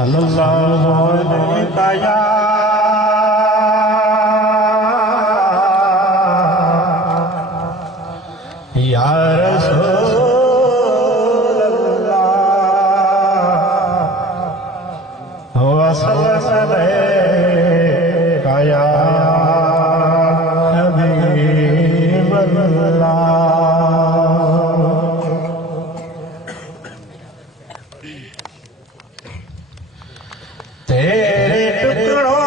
सल्लल्लाहु अलैहि या रसूलल्लाह वसल्लम या हबीबल्लाह। तेरे टुकड़ों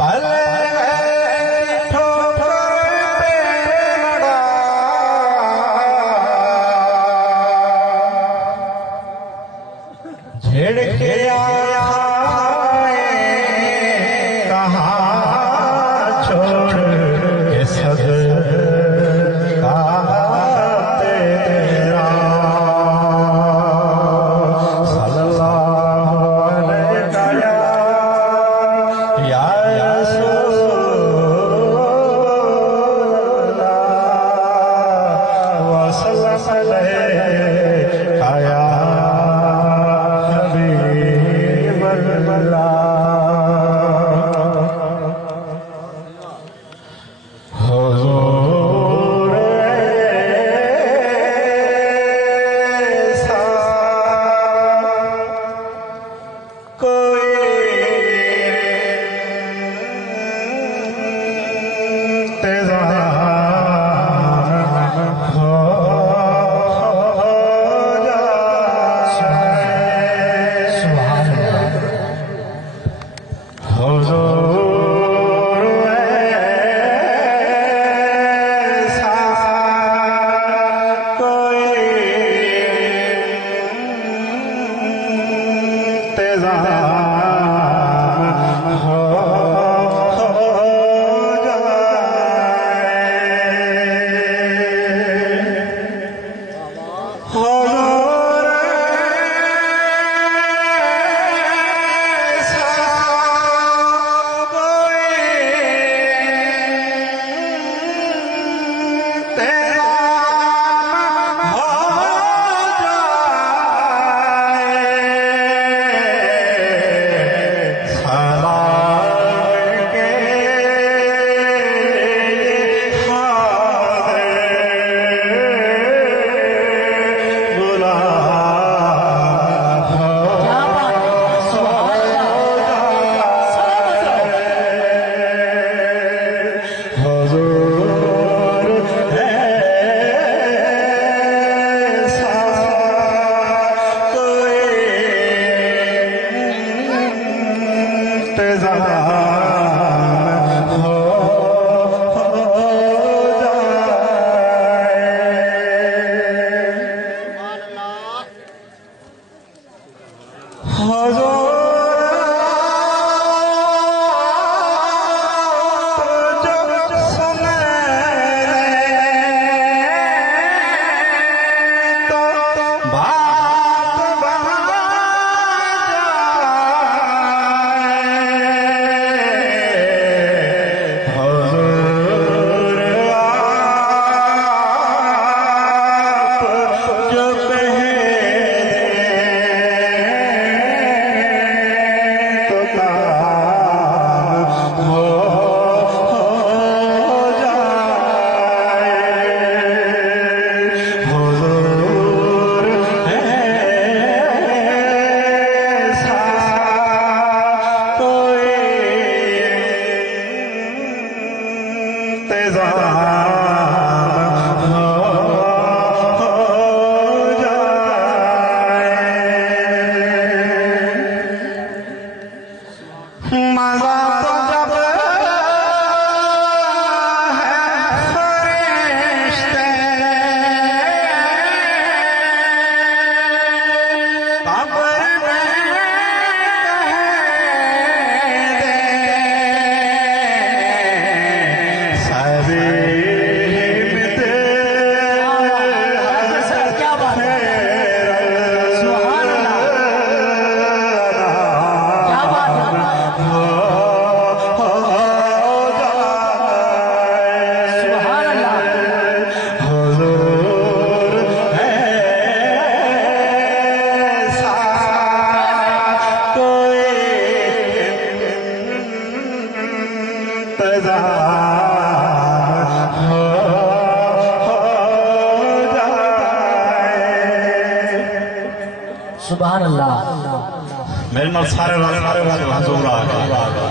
पल ठोकर पे लड़ा, झिड़के आया कहाँ छोड़ के सदका तेरा। सल्लल्लाहु अलैहि या रसूलल्लाह वसल्लम या हबीबल्लाह। हुजूर ऐसा कोई इंतज़ाम हो जाए। सुभान अल्लाह। हुजूर ऐसा कोई इंतज़ाम हो जाए। हुजूर ऐसा कोई इंतज़ाम हो जाए। सलाम के हाज़िर गुलाम हो जाए। हुजूर ऐसा कोई इंतज़ाम हो जाए। हुजूर जो सुने तो बात बन जाए। हुजूर आप जो कह दें तो काम हो जाए। हुजूर ऐसा कोई इंतज़ाम हो जाए। मज़ा तो जब है फरिश्ते कब्र में कह दे सभी इंतजार हो जाए। सुभान अल्लाह। मेरे नाल सारे हजूर आ गए।